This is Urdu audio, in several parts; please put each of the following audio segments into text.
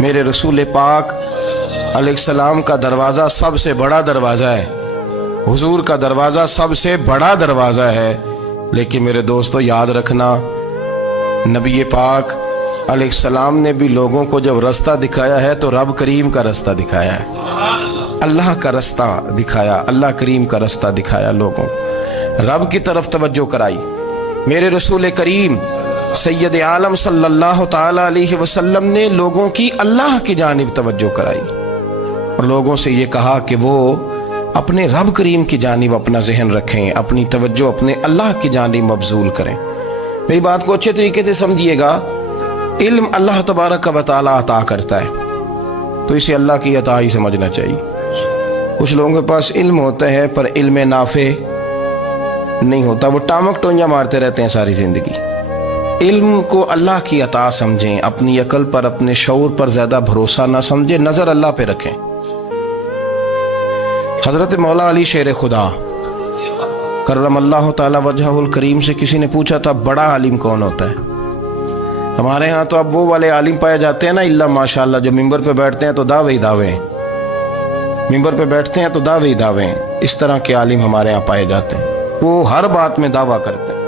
میرے رسول پاک علیہ السلام کا دروازہ سب سے بڑا دروازہ ہے، حضور کا دروازہ سب سے بڑا دروازہ ہے، لیکن میرے دوستو یاد رکھنا، نبی پاک علیہ السلام نے بھی لوگوں کو جب رستہ دکھایا ہے تو رب کریم کا رستہ دکھایا ہے، اللہ کا رستہ دکھایا، اللہ کریم کا رستہ دکھایا، لوگوں کو رب کی طرف توجہ کرائی۔ میرے رسول کریم سید عالم صلی اللہ تعالی علیہ وسلم نے لوگوں کی اللہ کی جانب توجہ کرائی اور لوگوں سے یہ کہا کہ وہ اپنے رب کریم کی جانب اپنا ذہن رکھیں، اپنی توجہ اپنے اللہ کی جانب مبذول کریں۔ میری بات کو اچھے طریقے سے سمجھیے گا، علم اللہ تبارک و تعالی عطا کرتا ہے تو اسے اللہ کی عطا ہی سمجھنا چاہیے۔ کچھ لوگوں کے پاس علم ہوتا ہے پر علم نافع نہیں ہوتا، وہ ٹامک ٹونجا مارتے رہتے ہیں ساری زندگی۔ علم کو اللہ کی عطا سمجھیں، اپنی عقل پر اپنے شعور پر زیادہ بھروسہ نہ سمجھیں، نظر اللہ پہ رکھیں۔ حضرت مولا علی شیر خدا کرم اللہ تعالی وجہہ الکریم سے کسی نے پوچھا تھا بڑا عالم کون ہوتا ہے؟ ہمارے ہاں تو اب وہ والے عالم پائے جاتے ہیں نا، اللہ ماشاءاللہ، جو ممبر پہ بیٹھتے ہیں تو دعوے ہی دعوے، ممبر پہ بیٹھتے ہیں تو دعوے ہی دعوے، اس طرح کے عالم ہمارے ہاں پائے جاتے ہیں۔ وہ ہر بات میں دعویٰ کرتے ہیں،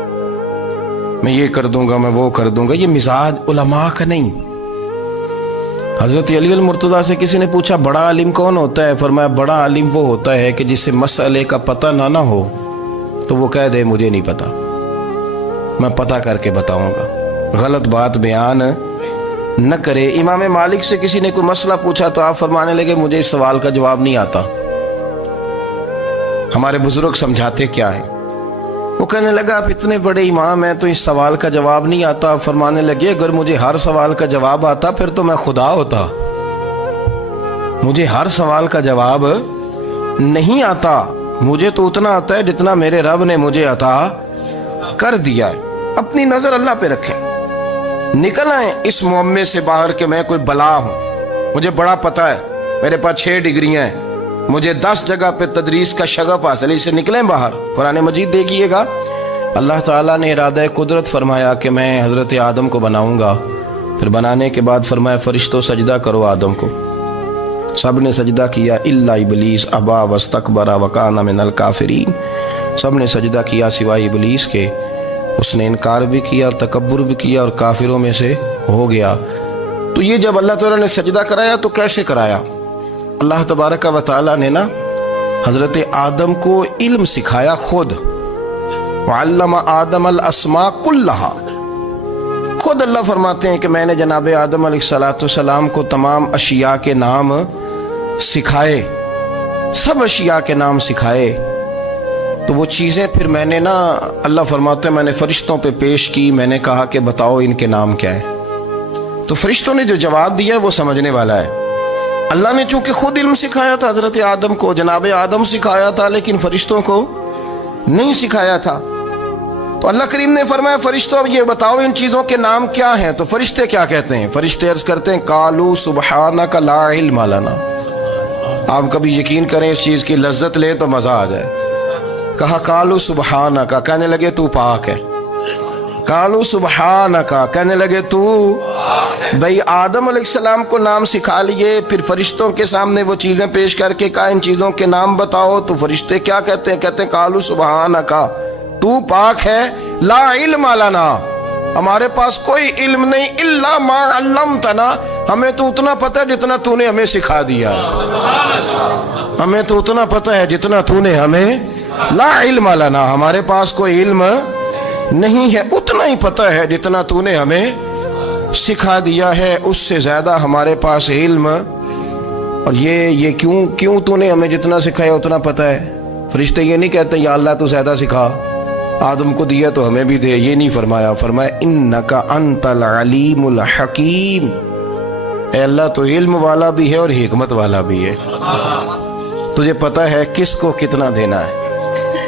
میں یہ کر دوں گا، میں وہ کر دوں گا۔ یہ مزاج علماء کا نہیں۔ حضرت علی المرتضیٰ سے کسی نے پوچھا بڑا عالم کون ہوتا ہے؟ فرمایا بڑا عالم وہ ہوتا ہے کہ جسے مسئلے کا پتہ نہ ہو تو وہ کہہ دے مجھے نہیں پتا، میں پتہ کر کے بتاؤں گا، غلط بات بیان نہ کرے۔ امام مالک سے کسی نے کوئی مسئلہ پوچھا تو آپ فرمانے لگے مجھے اس سوال کا جواب نہیں آتا، ہمارے بزرگ سمجھاتے کیا ہے؟ وہ کہنے لگا آپ اتنے بڑے امام ہیں تو اس سوال کا جواب نہیں آتا۔ فرمانے لگے اگر مجھے ہر سوال کا جواب آتا پھر تو میں خدا ہوتا، مجھے ہر سوال کا جواب نہیں آتا، مجھے تو اتنا آتا ہے جتنا میرے رب نے مجھے عطا کر دیا ہے۔ اپنی نظر اللہ پہ رکھیں، نکل آئیں اس معمے سے باہر کہ میں کوئی بلا ہوں، مجھے بڑا پتہ ہے، میرے پاس 6 ڈگریاں ہیں، مجھے 10 جگہ پہ تدریس کا شغف حاصل ہے، اس سے نکلیں باہر۔ قرآن مجید دیکھیے گا، اللہ تعالیٰ نے ارادہ قدرت فرمایا کہ میں حضرت آدم کو بناؤں گا، پھر بنانے کے بعد فرمایا فرشتوں سجدہ کرو آدم کو، سب نے سجدہ کیا الا ابلیس ابا واستکبر وکان من الکافرین، سب نے سجدہ کیا سوائے ابلیس کے، اس نے انکار بھی کیا، تکبر بھی کیا اور کافروں میں سے ہو گیا۔ تو یہ جب اللہ تعالیٰ نے سجدہ کرایا تو کیسے کرایا؟ اللہ تبارک و تعالیٰ نے نا حضرت آدم کو علم سکھایا خود، وعلم آدم الاسماء کلہا، خود اللہ فرماتے ہیں کہ میں نے جناب آدم علیہ السلام کو تمام اشیاء کے نام سکھائے، سب اشیاء کے نام سکھائے۔ تو وہ چیزیں پھر میں نے نا، اللہ فرماتے ہیں میں نے فرشتوں پہ پیش کی، میں نے کہا کہ بتاؤ ان کے نام کیا ہے، تو فرشتوں نے جو جواب دیا وہ سمجھنے والا ہے۔ اللہ نے چونکہ خود علم سکھایا تھا حضرت آدم کو، جناب آدم سکھایا تھا، لیکن فرشتوں کو نہیں سکھایا تھا۔ تو اللہ کریم نے فرمایا فرشتوں اب یہ بتاؤ ان چیزوں کے نام کیا ہیں؟ تو فرشتے کیا کہتے ہیں؟ فرشتے عرض کرتے ہیں قالوا سبحانک لا علم لنا۔ آپ کبھی یقین کریں اس چیز کی لذت لیں تو مزہ آ جائے۔ کہا قالوا سبحانک، کہنے لگے تو پاک ہے، قالوا سبحانک، کہنے لگے تو بھئی آدم علیہ السلام کو نام سکھا لیے، پھر فرشتوں کے سامنے وہ چیزیں پیش کر کے کہا ان چیزوں کے نام بتاؤ، تو فرشتے کیا کہتے ہیں؟ کہتے ہیں قالوا سبحانک، تو پاک ہے، لا علم لنا، ہمارے پاس کوئی علم نہیں، الا ما علمتنا، ہمیں تو اتنا پتہ ہے جتنا تو نے ہمیں سکھا دیا، ہمیں تو اتنا پتہ ہے جتنا تو نے ہمیں، لا علم لنا، ہمارے پاس کوئی علم نہیں ہے، اتنا ہی پتہ ہے جتنا تو نے ہمیں سکھا دیا ہے، اس سے زیادہ ہمارے پاس علم۔ اور یہ کیوں تو نے ہمیں جتنا سکھایا اتنا پتہ ہے؟ فرشتے یہ نہیں کہتے یا اللہ تو زیادہ سکھا، آدم کو دیا تو ہمیں بھی دے، یہ نہیں فرمایا، فرمایا انک انت العلیم الحکیم، اے اللہ تو علم والا بھی ہے اور حکمت والا بھی ہے، تجھے پتہ ہے کس کو کتنا دینا ہے،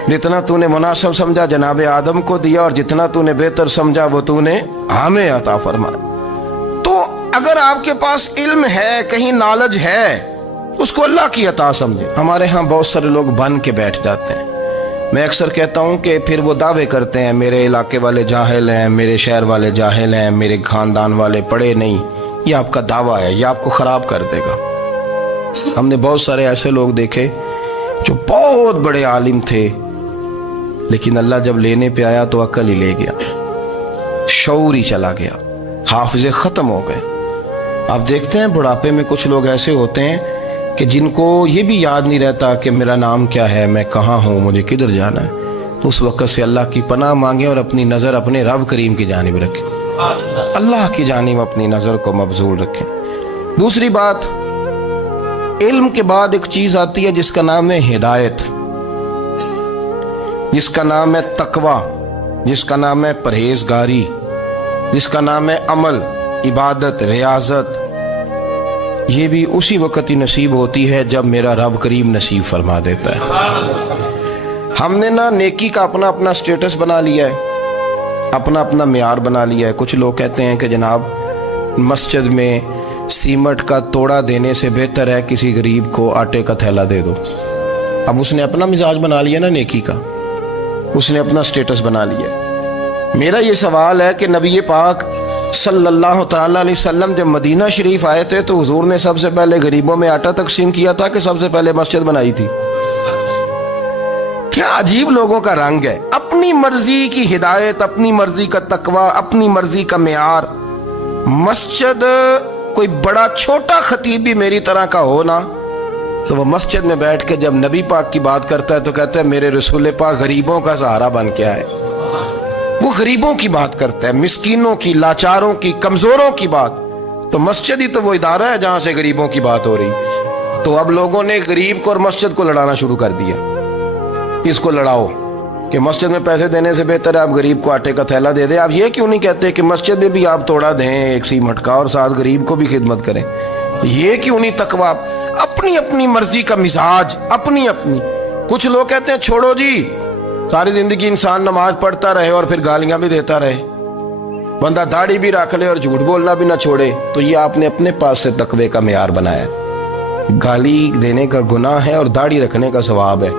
جتنا تو نے مناسب سمجھا جناب آدم کو دیا، اور جتنا تو نے بہتر سمجھا وہ تو نے ہمیں عطا فرمایا۔ تو اگر آپ کے پاس علم ہے، کہیں نالج ہے، اس کو اللہ کی عطا سمجھے۔ ہمارے ہاں بہت سارے لوگ بن کے بیٹھ جاتے ہیں، میں اکثر کہتا ہوں کہ پھر وہ دعوے کرتے ہیں میرے علاقے والے جاہل ہیں، میرے شہر والے جاہل ہیں، میرے خاندان والے پڑھے نہیں، یہ آپ کا دعویٰ ہے، یہ آپ کو خراب کر دے گا۔ ہم نے بہت سارے ایسے لوگ دیکھے جو بہت بڑے عالم تھے، لیکن اللہ جب لینے پہ آیا تو عقل ہی لے گیا، شعور ہی چلا گیا، حافظے ختم ہو گئے۔ آپ دیکھتے ہیں بڑھاپے میں کچھ لوگ ایسے ہوتے ہیں کہ جن کو یہ بھی یاد نہیں رہتا کہ میرا نام کیا ہے، میں کہاں ہوں، مجھے کدھر جانا ہے۔ تو اس وقت سے اللہ کی پناہ مانگیں اور اپنی نظر اپنے رب کریم کی جانب رکھیں، اللہ کی جانب اپنی نظر کو مبذول رکھیں۔ دوسری بات، علم کے بعد ایک چیز آتی ہے جس کا نام ہے ہدایت، جس کا نام ہے تقوی، جس کا نام ہے پرہیزگاری، جس کا نام ہے عمل، عبادت، ریاضت۔ یہ بھی اسی وقت ہی نصیب ہوتی ہے جب میرا رب کریم نصیب فرما دیتا ہے۔ ہم نے نا نیکی کا اپنا اپنا سٹیٹس بنا لیا ہے، اپنا اپنا معیار بنا لیا ہے۔ کچھ لوگ کہتے ہیں کہ جناب مسجد میں سیمٹ کا توڑا دینے سے بہتر ہے کسی غریب کو آٹے کا تھیلا دے دو۔ اب اس نے اپنا مزاج بنا لیا نا نیکی کا، اس نے اپنا سٹیٹس بنا لیا۔ میرا یہ سوال ہے کہ نبی پاک صلی اللہ تعالیٰ علیہ وسلم جب مدینہ شریف آئے تھے تو حضور نے سب سے پہلے غریبوں میں آٹا تقسیم کیا تھا کہ سب سے پہلے مسجد بنائی تھی؟ کیا عجیب لوگوں کا رنگ ہے، اپنی مرضی کی ہدایت، اپنی مرضی کا تقوی، اپنی مرضی کا معیار۔ مسجد کوئی بڑا چھوٹا خطیب بھی میری طرح کا ہو نا، تو وہ مسجد میں بیٹھ کے جب نبی پاک کی بات کرتا ہے تو کہتا ہے میرے رسول پاک غریبوں کا سہارا بن کے آئے۔ وہ غریبوں کی بات کرتا ہے، مسکینوں کی، لاچاروں کی، کمزوروں کی بات۔ تو مسجد ہی تو وہ ادارہ ہے جہاں سے غریبوں کی بات ہو رہی۔ تو اب لوگوں نے غریب کو اور مسجد کو لڑانا شروع کر دیا، اس کو لڑاؤ کہ مسجد میں پیسے دینے سے بہتر ہے آپ غریب کو آٹے کا تھیلا دے دیں۔ آپ یہ کیوں نہیں کہتے کہ مسجد میں بھی آپ توڑا دیں ایک سیمٹ کا اور ساتھ غریب کو بھی خدمت کریں؟ یہ کیوں نہیں تقویٰ؟ اپنی اپنی مرضی کا مزاج، اپنی اپنی۔ کچھ لوگ کہتے ہیں چھوڑو جی، ساری زندگی انسان نماز پڑھتا رہے اور پھر گالیاں بھی دیتا رہے، بندہ داڑھی بھی رکھ لے اور جھوٹ بولنا بھی نہ چھوڑے۔ تو یہ آپ نے اپنے پاس سے تقوی کا معیار بنایا۔ گالی دینے کا گناہ ہے اور داڑھی رکھنے کا ثواب ہے۔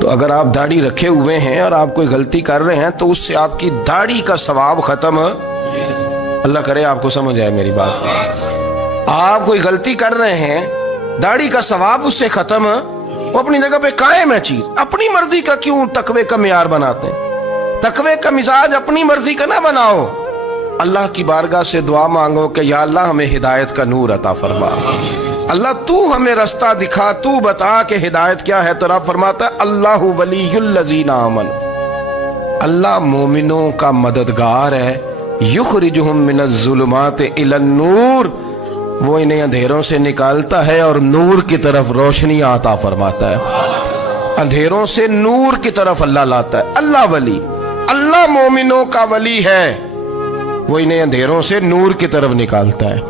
تو اگر آپ داڑھی رکھے ہوئے ہیں اور آپ کوئی غلطی کر رہے ہیں تو اس سے آپ کی داڑھی کا ثواب ختم، اللہ کرے آپ کو سمجھ آئے میری بات۔ آپ کوئی غلطی کر رہے ہیں، داڑھی کا ثواب اس سے ختم، وہ اپنی جگہ پہ قائم ہے چیز۔ اپنی مرضی کا کیوں تقوی کا معیار بناتے ہیں؟ تقوی کا مزاج اپنی مرضی کا نہ بناؤ۔ اللہ کی بارگاہ سے دعا مانگو کہ یا اللہ ہمیں ہدایت کا نور عطا فرما، اللہ تو ہمیں رستہ دکھا، تو بتا کہ ہدایت کیا ہے۔ تو رب فرماتا ہے اللہ ولی الذین آمنوا، اللہ مومنوں کا مددگار ہے، یخرجہم من الظلمات الی النور، وہ انہیں اندھیروں سے نکالتا ہے اور نور کی طرف روشنی عطا فرماتا ہے۔ اندھیروں سے نور کی طرف اللہ لاتا ہے۔ اللہ ولی، اللہ مومنوں کا ولی ہے، وہ انہیں اندھیروں سے نور کی طرف نکالتا ہے۔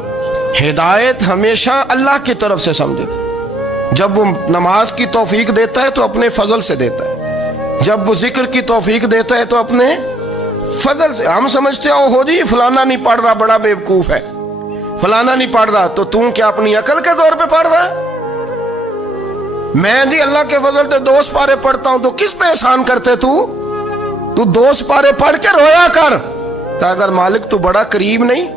ہدایت ہمیشہ اللہ کی طرف سے سمجھے۔ جب وہ نماز کی توفیق دیتا ہے تو اپنے فضل سے دیتا ہے، جب وہ ذکر کی توفیق دیتا ہے تو اپنے فضل سے۔ ہم سمجھتے ہو ہو جی فلانا نہیں پڑھ رہا بڑا بیوقوف ہے، فلانا نہیں پڑھ رہا، تو تم کیا اپنی عقل کے زور پہ پڑھ رہا ہے؟ میں جی اللہ کے فضل سے 2 سپارے پڑھتا ہوں، تو کس پہ احسان کرتے تو 2 سپارے پڑھ کے رویا کر کہ اگر مالک تو بڑا قریب نہیں۔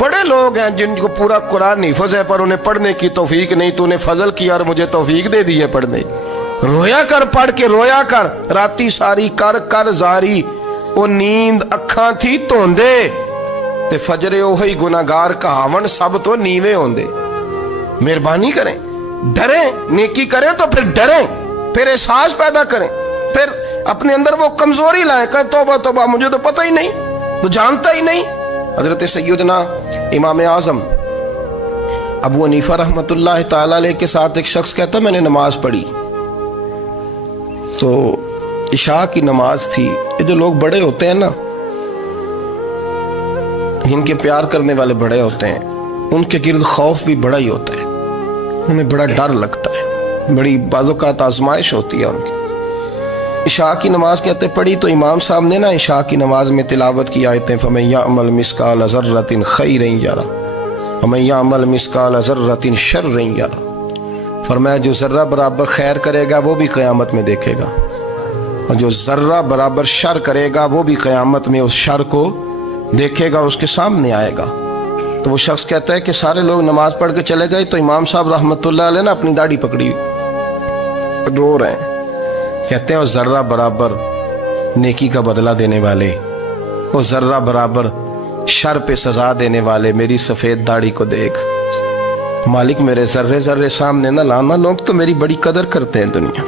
بڑے لوگ ہیں جن کو پورا قرآن حفظ ہے پر انہیں پڑھنے کی توفیق نہیں، تو انہیں فضل کیا اور مجھے توفیق دے دی ہے پڑھنے۔ رویا کر، پڑھ کے رویا کر، راتی ساری کر کر زاری، وہ نیند اکھاں تھی توندے تے فجرے اوہی گناہگار کہاون سب تو نیوے ہوندے۔ مہربانی کریں، ڈریں، نیکی کریں تو پھر ڈریں، پھر احساس پیدا کریں، پھر اپنے اندر وہ کمزوری لائیں کہ توبہ توبہ مجھے تو پتہ ہی نہیں، تو جانتا ہی نہیں۔ حضرت سیدنا امام اعظم ابو حنیفہ رحمۃ اللہ تعالی علیہ کے ساتھ ایک شخص کہتا میں نے نماز پڑھی، تو عشاء کی نماز تھی۔ یہ جو لوگ بڑے ہوتے ہیں نا، جن کے پیار کرنے والے بڑے ہوتے ہیں، ان کے گرد خوف بھی بڑا ہی ہوتا ہے، انہیں بڑا ڈر لگتا ہے، بڑی بعض اوقات آزمائش ہوتی ہے ان کی۔ عشاء کی نماز کہتے پڑھی تو امام صاحب نے نا عشاء کی نماز میں تلاوت کی آیتیں فَمَن يَعْمَلْ مِثْقَالَ ذَرَّةٍ خَيْرًا يَرَهُ وَمَن يَعْمَلْ مِثْقَالَ ذَرَّةٍ شَرًّا يَرَهُ، فرمایا جو ذرہ برابر خیر کرے گا وہ بھی قیامت میں دیکھے گا، اور جو ذرہ برابر شر کرے گا وہ بھی قیامت میں اس شر کو دیکھے گا اس کے سامنے آئے گا. تو وہ شخص کہتا ہے کہ سارے لوگ نماز پڑھ کے چلے گئے تو امام صاحب رحمۃ اللہ علیہ نے اپنی داڑھی پکڑی رو رہے ہیں. کہتے ہیں وہ ذرہ برابر نیکی کا بدلہ دینے والے، وہ ذرہ برابر شر پہ سزا دینے والے میری سفید داڑھی کو دیکھ. مالک میرے ذرے ذرے سامنے نہ لانا، لوگ تو میری بڑی قدر کرتے ہیں دنیا،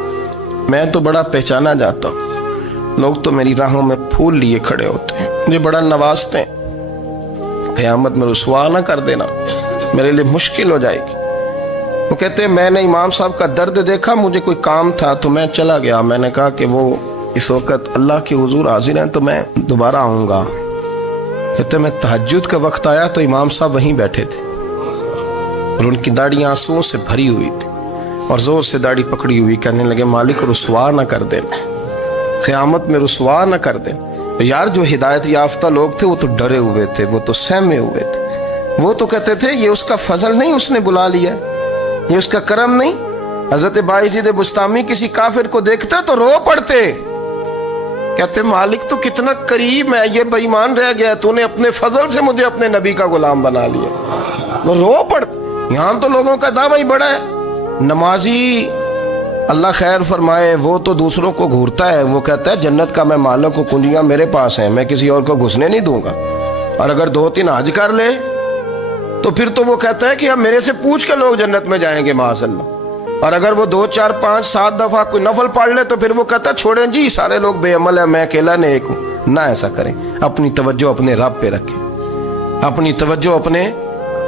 میں تو بڑا پہچانا جاتا ہوں، لوگ تو میری راہوں میں پھول لیے کھڑے ہوتے ہیں، مجھے بڑا نوازتے ہیں. قیامت میں رسوا نہ کر دینا، میرے لیے مشکل ہو جائے گی. وہ کہتے ہیں میں نے امام صاحب کا درد دیکھا، مجھے کوئی کام تھا تو میں چلا گیا. میں نے کہا کہ وہ اس وقت اللہ کے حضور حاضر ہیں تو میں دوبارہ آؤں گا. کہتے ہیں میں تہجد کا وقت آیا تو امام صاحب وہیں بیٹھے تھے اور ان کی داڑھی آنسوؤں سے بھری ہوئی تھی اور زور سے داڑھی پکڑی ہوئی. کہنے لگے مالک رسوا نہ کر دینا، قیامت میں رسوا نہ کر دینا. یار جو ہدایت یافتہ لوگ تھے وہ تو ڈرے ہوئے تھے، وہ تو سہمے ہوئے تھے. وہ تو کہتے تھے یہ اس کا فضل نہیں، اس نے بلا لیا، یہ اس کا کرم نہیں. حضرت باعزید بستامی کسی کافر کو دیکھتا تو رو پڑتے، کہتے مالک تو کتنا کریم ہے، یہ بے ایمان رہ گیا، تو نے اپنے فضل سے مجھے اپنے نبی کا غلام بنا لیا. وہ رو پڑتے. یہاں تو لوگوں کا دعویٰ ہی بڑا ہے. نمازی اللہ خیر فرمائے وہ تو دوسروں کو گھورتا ہے، وہ کہتا ہے جنت کا میں مالک ہوں، کنجیاں میرے پاس ہیں، میں کسی اور کو گھسنے نہیں دوں گا. اور اگر 2-3 حج کر لے تو پھر تو وہ کہتا ہے کہ اب میرے سے پوچھ کے لوگ جنت میں جائیں گے معاذ اللہ. اور اگر وہ 2 4 5 7 دفعہ کوئی نفل پڑھ لے تو پھر وہ کہتا ہے چھوڑیں جی سارے لوگ بے عمل ہیں، میں اکیلا نیک ہوں. نہ ایسا کریں، اپنی توجہ اپنے رب پہ رکھیں، اپنی توجہ اپنے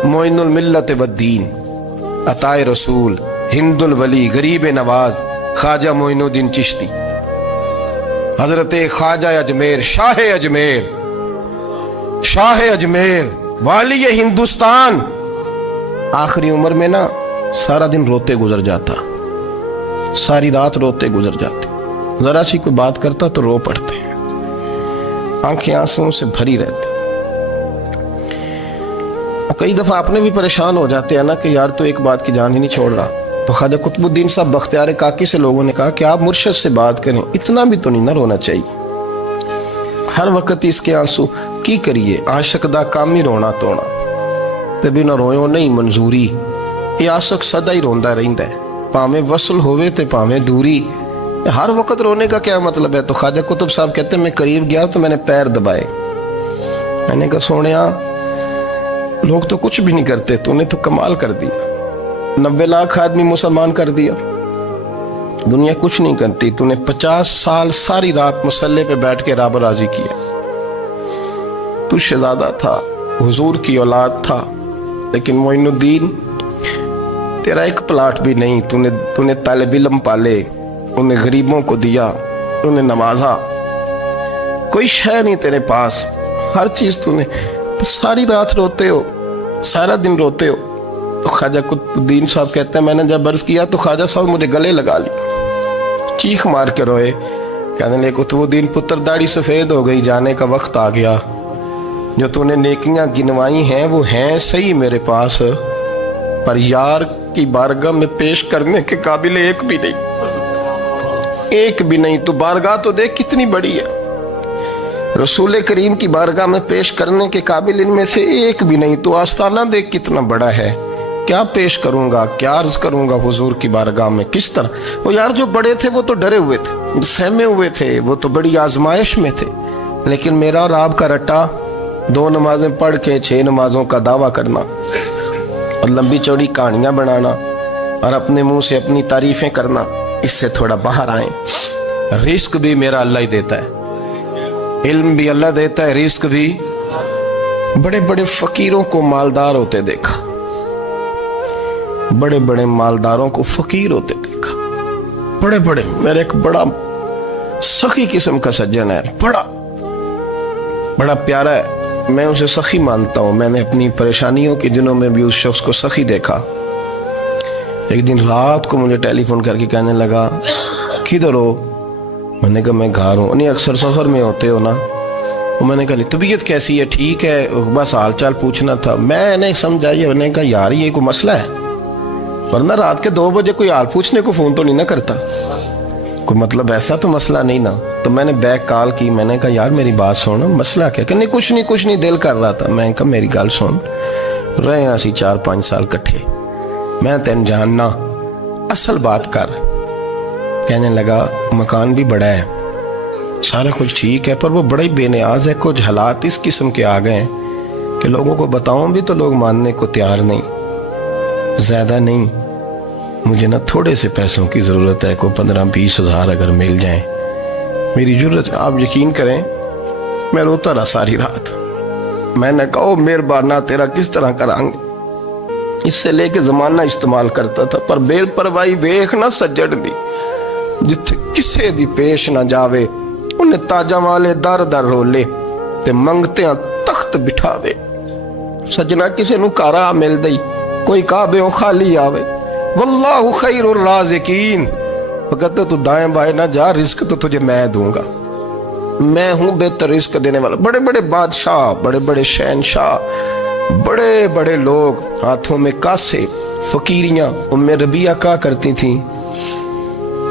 معین الملت والدین، عطائے رسول، ہند الولی، غریب نواز، خواجہ معین الدین چشتی، حضرت خواجہ اجمیر، شاہ اجمیر، شاہ اجمیر، والی ہندوستان. آخری عمر میں نا سارا دن روتے گزر جاتا، ساری رات روتے گزر جاتے، ذرا سی کوئی بات کرتا تو رو پڑتے، آنکھیں آنسوں سے بھری رہتی. کئی دفعہ اپنے بھی پریشان ہو جاتے ہیں نا کہ یار تو ایک بات کی جان ہی نہیں چھوڑ رہا. تو خواجہ قطب الدین صاحب بختیار کاکی سے لوگوں نے کہا کہ آپ مرشد سے بات کریں، اتنا بھی تو نہیں نہ رونا چاہیے، ہر وقت اس کے آنسو کی کریے، عاشق دا کام ہی رونا تونا، تبھی نہ رویو نہیں منظوری. یہ عاشق سدا ہی روندا رہندا ہے، پاویں وصل ہوئے تے پاویں دوری. ہر وقت رونے کا کیا مطلب ہے؟ تو خواجہ قطب صاحب کہتے ہیں میں قریب گیا تو میں نے پیر دبائے، میں نے کہا سونیا لوگ تو کچھ بھی نہیں کرتے، تو نے تو کمال کر دیا، 90 لاکھ آدمی مسلمان کر دیا، دنیا کچھ نہیں کرتی، تو نے 50 سال ساری رات مسلح پہ بیٹھ کے رب راضی کیا. تو شہزادہ تھا، حضور کی اولاد تھا، لیکن معین الدین تیرا ایک پلاٹ بھی نہیں، تو نے طالب علم پالے، انہیں غریبوں کو دیا، انہیں نوازا، کوئی شے نہیں تیرے پاس، ہر چیز تو نے، ساری رات روتے ہو، سارا دن روتے ہو. تو خواجہ قطب الدین صاحب کہتے ہیں میں نے جب عرض کیا تو خواجہ صاحب مجھے گلے لگا لی، چیخ مار کے روئے، کہنے لگے قطب الدین پتر داڑھی سفید ہو گئی، جانے کا وقت آ گیا، جو تو نے نیکیاں گنوائی ہیں وہ ہیں صحیح میرے پاس، پر یار کی بارگاہ میں پیش کرنے کے قابل ایک بھی نہیں، ایک بھی نہیں. تو بارگاہ تو دیکھ کتنی بڑی ہے، رسول کریم کی بارگاہ میں پیش کرنے کے قابل ان میں سے ایک بھی نہیں. تو آستانہ دیکھ کتنا بڑا ہے، کیا پیش کروں گا، کیا عرض کروں گا حضور کی بارگاہ میں، کس طرح. وہ یار جو بڑے تھے وہ تو ڈرے ہوئے تھے، سہمے ہوئے تھے، وہ تو بڑی آزمائش میں تھے. لیکن میرا اور آپ کا رٹا 2 نمازیں پڑھ کے 6 نمازوں کا دعویٰ کرنا اور لمبی چوڑی کہانیاں بنانا اور اپنے منہ سے اپنی تعریفیں کرنا، اس سے تھوڑا باہر آئیں. رزق بھی میرا اللہ ہی دیتا ہے، علم بھی اللہ دیتا ہے، رزق بھی. بڑے بڑے فقیروں کو مالدار ہوتے دیکھا، بڑے بڑے مالداروں کو فقیر ہوتے دیکھا، بڑے بڑے. میرے ایک بڑا سخی قسم کا سجن ہے، بڑا پیارا ہے، میں اسے سخی مانتا ہوں. میں نے اپنی پریشانیوں کے دنوں میں بھی اس شخص کو سخی دیکھا. ایک دن رات کو مجھے ٹیلی فون کر کے کہنے لگا کدھر ہو؟ میں نے کہا میں گھر ہوں. نہیں اکثر سفر میں ہوتے ہو نا؟ میں نے کہا طبیعت کیسی ہے؟ ٹھیک ہے، بس حال چال پوچھنا تھا. میں نے سمجھائی، میں نے کہا یار یہ کوئی مسئلہ ہے، ورنہ رات کے 2 بجے کوئی حال پوچھنے کو فون تو نہیں نہ کرتا، کوئی مطلب ایسا تو مسئلہ نہیں نا. تو میں نے بیک کال کی, میں نے کہا یار میری بات سن, مسئلہ کیا؟ کہ نہیں کچھ نہیں دل کر رہا تھا. میں نے کہا میری گل سن, رہے ہیں اسی 4-5 سال کٹھے, میں تین جاننا, اصل بات کر. کہنے لگا مکان بھی بڑا ہے, سارا کچھ ٹھیک ہے, پر وہ بڑا ہی بے نیاز ہے. کچھ حالات اس قسم کے آ گئے ہیں کہ لوگوں کو بتاؤں بھی تو لوگ ماننے کو تیار نہیں. زیادہ نہیں, مجھے نا تھوڑے سے پیسوں کی ضرورت ہے, کوئی 15-20 ہزار اگر مل جائیں میری ضرورت. آپ یقین کریں میں روتا رہا ساری رات. میں نے کہا مہربانہ تیرا کس طرح کرانگے, اس سے لے کے زمانہ استعمال کرتا تھا, پر بے پرواہی ویخ نہ سجڑ دی, جتھے کسے دی پیش نہ جاوے انہیں تاجاں والے در در رولے تے منگتے ہیں تخت بٹھاوے. سجنا کسے نو کارا مل دئی, کوئی کعبے خالی آوے. واللہ خیر الرازقین, وقت تو دائیں بائیں نہ جا, رزق تو تجھے میں دوں گا, میں ہوں بہتر رزق دینے والا. بڑے بڑے بادشاہ, بڑے بڑے شہنشاہ, بڑے بڑے لوگ, ہاتھوں میں کاسے, فقیریاں. ام ربیعہ کہا کرتی تھیں,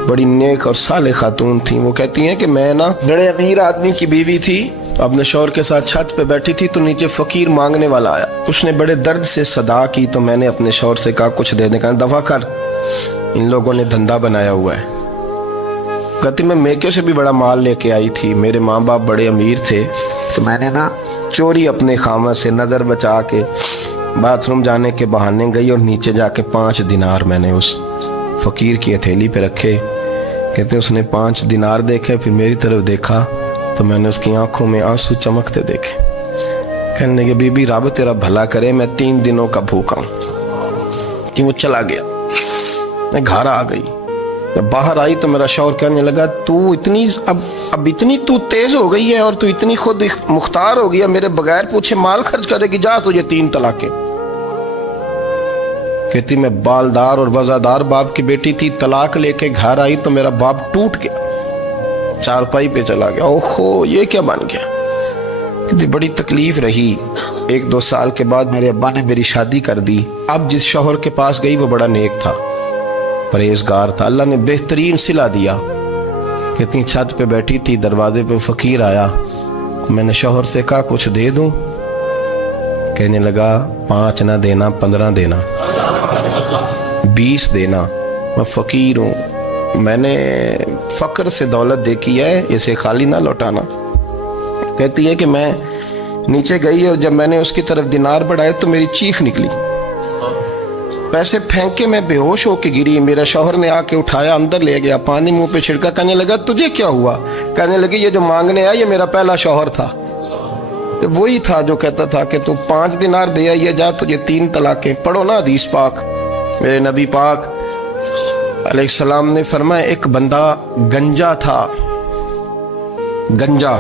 بڑی نیک اور صالح خاتون تھیں. وہ کہتی ہیں کہ میں نا بڑے امیر آدمی کی بیوی تھی, اپنے شوہر کے ساتھ چھت پہ بیٹھی تھی تو نیچے فقیر مانگنے والا آیا. اس نے بڑے درد سے صدا کی تو میں نے اپنے شوہر سے کہا کچھ دے دیں. کہا دفع کر, ان لوگوں نے دھندا بنایا ہوا ہے. کہتی میں میکے سے بھی بڑا مال لے کے آئی تھی, میرے ماں باپ بڑے امیر تھے, تو میں نے نا چوری اپنے خامہ سے نظر بچا کے باتھ روم جانے کے بہانے گئی اور نیچے جا کے 5 دینار میں نے اس فقیر کی ہتھیلی پہ رکھے. کہتے اس نے 5 دینار دیکھے, پھر میری طرف دیکھا تو میں نے اس کی آنکھوں میں آنسو چمکتے دیکھے. کہنے لگے بی بی رب تیرا بھلا کرے, میں 3 دنوں کا بھوکا ہوں. کہ وہ چلا گیا. میں گھر آ گئی, جب باہر آئی تو میرا شوہر کہنے لگا تو اتنی اب اتنی تو تیز ہو گئی ہے اور تو اتنی خود مختار ہو گئی ہے, میرے بغیر پوچھے مال خرچ کرے گی, جا تجھے 3 طلاقیں. کہتی میں بالدار اور وزادار باپ کی بیٹی تھی, طلاق لے کے گھر آئی تو میرا باپ ٹوٹ گیا, چارپائی پہ چلا گیا. اوہو یہ کیا بن گیا. کہتی بڑی تکلیف رہی. 1-2 سال کے بعد میرے ابا نے میری شادی کر دی. اب جس شوہر کے پاس گئی وہ بڑا نیک تھا, پرہیزگار تھا, اللہ نے بہترین صلہ دیا. کہتی چھت پہ بیٹھی تھی, دروازے پہ فقیر آیا, میں نے شوہر سے کہا کچھ دے دوں. کہنے لگا 5 نہ دینا, 15 دینا, 20 دینا, میں فقیر ہوں, میں نے فقر سے دولت دیکھی ہے, اسے خالی نہ لوٹانا. کہتی ہے کہ میں نیچے گئی اور جب میں نے اس کی طرف دینار بڑھائے تو میری چیخ نکلی, پیسے پھینک کے میں بے ہوش ہو کے گری. میرا شوہر نے آ کے اٹھایا, اندر لے گیا, پانی منہ پہ چھڑکا. کہنے لگا تجھے کیا ہوا؟ کہنے لگی یہ جو مانگنے آیا یہ میرا پہلا شوہر تھا, وہی تھا جو کہتا تھا کہ تو 5 دینار دے آئیے, جا تجھے 3 طلاقیں. پڑھو نا حدیث پاک. میرے نبی پاک علیہ السلام نے فرمایا ایک بندہ گنجا تھا. گنجا,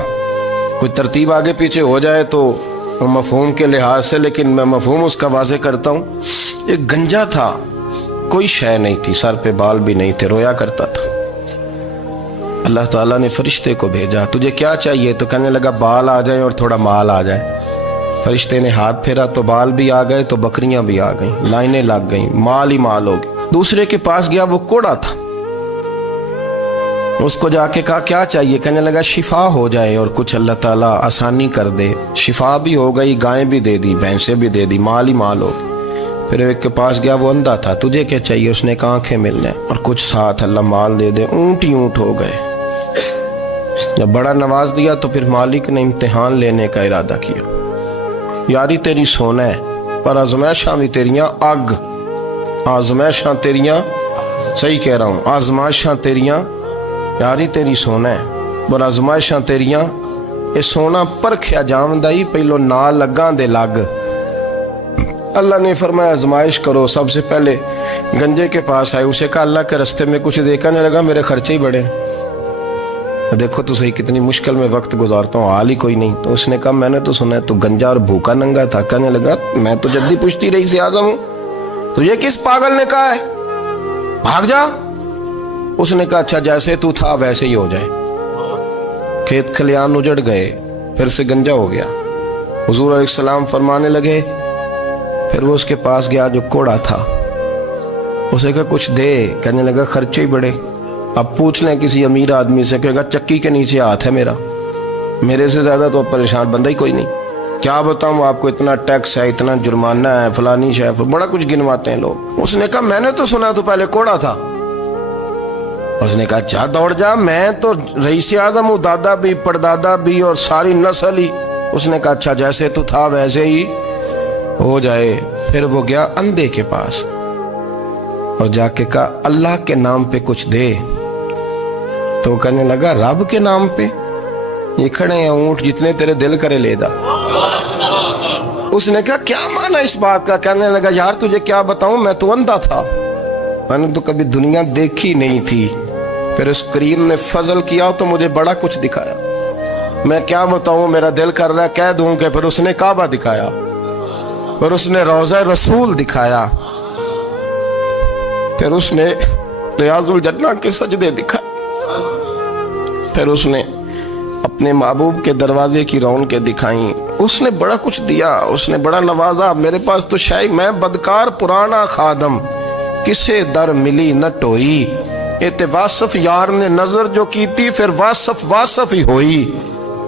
کوئی ترتیب آگے پیچھے ہو جائے تو مفہوم کے لحاظ سے, لیکن میں مفہوم اس کا واضح کرتا ہوں. ایک گنجا تھا, کوئی شے نہیں تھی, سر پہ بال بھی نہیں تھے, رویا کرتا تھا. اللہ تعالیٰ نے فرشتے کو بھیجا, تجھے کیا چاہیے؟ تو کہنے لگا بال آ جائیں اور تھوڑا مال آ جائے. فرشتے نے ہاتھ پھیرا تو بال بھی آ گئے, تو بکریاں بھی آ گئیں, لائنیں لگ گئیں, مال ہی مال ہو گئے. دوسرے کے پاس گیا, وہ کوڑا تھا, اس کو جا کے کہا کیا چاہیے؟ کہنے لگا شفا ہو جائے اور کچھ اللہ تعالیٰ آسانی کر دے. شفا بھی ہو گئی, گائیں بھی دے دی, بھینسیں بھی دے دی, مال ہی مال ہو گئی. پھر ایک کے پاس گیا, وہ اندھا تھا, تجھے کیا چاہیے؟ اس نے کہا آنکھیں ملنے اور کچھ ساتھ اللہ مال دے دے. اونٹ ہی اونٹ ہو گئے. جب بڑا نواز دیا تو پھر مالک نے امتحان لینے کا ارادہ کیا. یاری تیری سونا ہے پر آزمائشاں بھی تیریاں اگ, آزمائشاں تیریاں, صحیح کہہ رہا ہوں, آزمائشاں تیریاں, یاری تیری سونا ہے پر آزمائشاں تیریاں. اے سونا پرکھیا جامدائی, پہلو نہ لگاں دے لگ. اللہ نے فرمایا آزمائش کرو. سب سے پہلے گنجے کے پاس آئے, اسے کہا اللہ کے رستے میں کچھ دیکھا نہیں لگا, میرے خرچے ہی بڑے, دیکھو تو صحیح کتنی مشکل میں وقت گزارتا ہوں, حال ہی کوئی نہیں. تو اس نے کہا میں نے تو سنا ہے تو گنجا اور بھوکا ننگا تھا. کہنے لگا میں تو جدی پشتی رئیس اعظم ہوں, تو یہ کس پاگل نے کہا ہے بھاگ جا. اس نے کہا اچھا جیسے تو تھا ویسے ہی ہو جائے. کھیت کھلیان اجڑ گئے, پھر سے گنجا ہو گیا. حضور علیہ السلام فرمانے لگے, پھر وہ اس کے پاس گیا جو کوڑا تھا, اسے کہا کچھ دے. کہنے لگا خرچے ہی بڑے, اب پوچھ لیں کسی امیر آدمی سے، کہے گا چکی کے نیچے ہاتھ ہے میرا، میرے سے زیادہ تو پریشان بندہ ہی کوئی نہیں. کیا بتاؤں آپ کو، اتنا ٹیکس ہے، اتنا جرمانہ ہے، فلانی شے، بڑا کچھ گنواتے ہیں لوگ. اس نے کہا میں نے تو سنا تو پہلے کوڑا تھا. اس نے کہا جا دوڑ جا، میں تو رئیس اعظم ہوں، دادا بھی پردادا بھی اور ساری نسل ہی. اس نے کہا اچھا جیسے تو تھا ویسے ہی ہو جائے. پھر وہ گیا اندھے کے پاس اور جا کے کہا اللہ کے نام پہ کچھ دے. تو وہ کہنے لگا رب کے نام پہ؟ یہ کھڑے ہیں اونٹ، جتنے تیرے دل کرے لے دا. اس نے کہا کیا معنی اس بات کا؟ کہنے لگا یار تجھے کیا بتاؤں، میں تو اندھا تھا، میں نے تو کبھی دنیا دیکھی نہیں تھی. پھر اس کریم نے فضل کیا تو مجھے بڑا کچھ دکھایا. میں کیا بتاؤں، میرا دل کر رہا ہے کہہ دوں کہ پھر اس نے کعبہ دکھایا، پھر اس نے روضہ رسول دکھایا، پھر اس نے ریاض الجنہ کے سجدے دکھائے، پھر اس نے اپنے محبوب کے دروازے کی رونقیں دکھائیں. اس نے بڑا کچھ دیا، اس نے بڑا نوازا. میرے پاس تو شاید میں بدکار پرانا خادم، کسے در ملی نہ ٹوئی. ایت واصف یار نے نظر جو کی تھی، پھر واصف ہی ہوئی.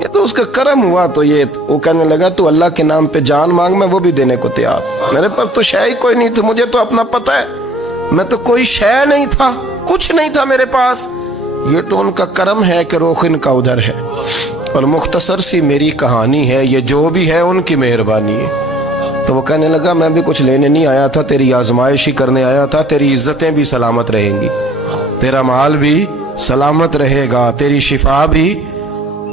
یہ تو اس کا کرم ہوا. تو یہ وہ کہنے لگا تو اللہ کے نام پہ جان مانگ، میں وہ بھی دینے کو تیار. میرے پاس تو شے ہی کوئی نہیں تھی، مجھے تو اپنا پتہ ہے، میں تو کوئی شے نہیں تھا، کچھ نہیں تھا میرے پاس. یہ تو ان کا کرم ہے کہ رخ ان کا ادھر ہے. اور مختصر سی میری کہانی ہے، یہ جو بھی ہے ان کی مہربانی ہے. تو وہ کہنے لگا میں بھی کچھ لینے نہیں آیا تھا، تیری آزمائش ہی کرنے آیا تھا. تیری عزتیں بھی سلامت رہیں گی، تیرا مال بھی سلامت رہے گا، تیری شفا بھی.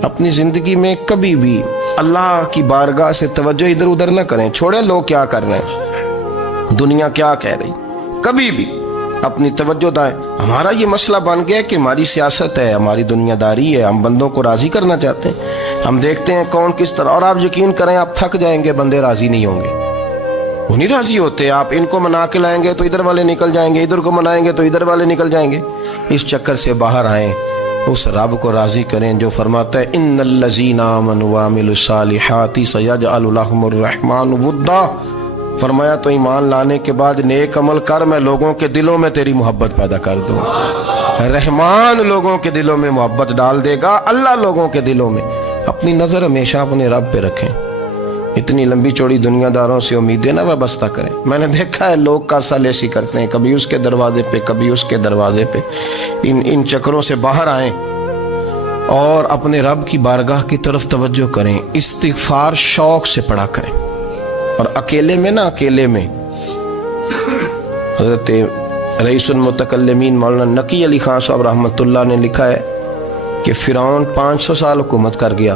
اپنی زندگی میں کبھی بھی اللہ کی بارگاہ سے توجہ ادھر ادھر نہ کریں. چھوڑیں لوگ کیا کر رہے ہیں، دنیا کیا کہہ رہی، کبھی بھی اپنی توجہ دائیں. ہمارا یہ مسئلہ بن گیا کہ ہماری سیاست ہے، ہماری دنیا داری ہے، ہم بندوں کو راضی کرنا چاہتے ہیں. ہم دیکھتے ہیں کون کس طرح، اور آپ یقین کریں آپ تھک جائیں گے، بندے راضی نہیں ہوں گے، وہ نہیں راضی ہوتے. آپ ان کو منا کے لائیں گے تو ادھر والے نکل جائیں گے، ادھر کو منائیں گے تو ادھر والے نکل جائیں گے. اس چکر سے باہر آئیں، اس رب کو راضی کریں جو فرماتا ہے ان الذین آمنوا وعملوا الصالحات سیجعل لهم الرحمن ودا. فرمایا تو ایمان لانے کے بعد نیک عمل کر، میں لوگوں کے دلوں میں تیری محبت پیدا کر دوں. رحمان لوگوں کے دلوں میں محبت ڈال دے گا، اللہ لوگوں کے دلوں میں. اپنی نظر ہمیشہ اپنے رب پہ رکھیں. اتنی لمبی چوڑی دنیا داروں سے امیدیں نہ وابستہ کریں. میں نے دیکھا ہے لوگ کاسا لیسی کرتے ہیں، کبھی اس کے دروازے پہ کبھی اس کے دروازے پہ. ان چکروں سے باہر آئیں اور اپنے رب کی بارگاہ کی طرف توجہ کریں. استغفار شوق سے پڑھا کریں. اور اکیلے میں نا، اکیلے میں حضرت رئیس المتکلمین مولانا نقی علی خان صاحب رحمۃ اللہ نے لکھا ہے کہ فرعون 500 سال حکومت کر گیا.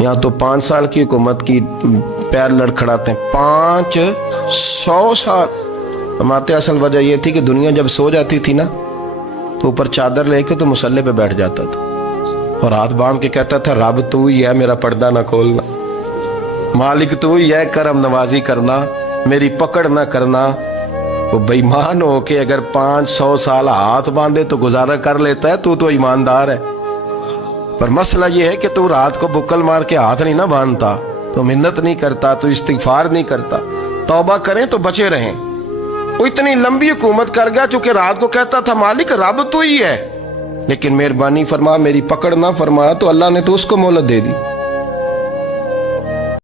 یہاں تو 5 سال کی حکومت کی پیر لڑکھڑاتے ہیں، 500 سال. فرماتے اصل وجہ یہ تھی کہ دنیا جب سو جاتی تھی نا تو اوپر چادر لے کے تو مصلے پہ بیٹھ جاتا تھا اور ہاتھ باندھ کے کہتا تھا رب تو ہی ہے، میرا پردہ نہ کھولنا، مالک تو ہی ہے، کرم نوازی کرنا، میری پکڑ نہ کرنا. وہ بے ایمان ہو کے اگر 500 سال ہاتھ باندھے تو گزارا کر لیتا ہے، تو ایماندار ہے. پر مسئلہ یہ ہے کہ تو رات کو بکل مار کے ہاتھ نہیں نہ باندھتا، تو منت نہیں کرتا، تو استغفار نہیں کرتا. توبہ کریں تو بچے رہیں. وہ اتنی لمبی حکومت کر گیا چونکہ رات کو کہتا تھا مالک رب تو ہی ہے، لیکن مہربانی فرما، میری پکڑ نہ فرمایا، تو اللہ نے تو اس کو مہلت دے دی.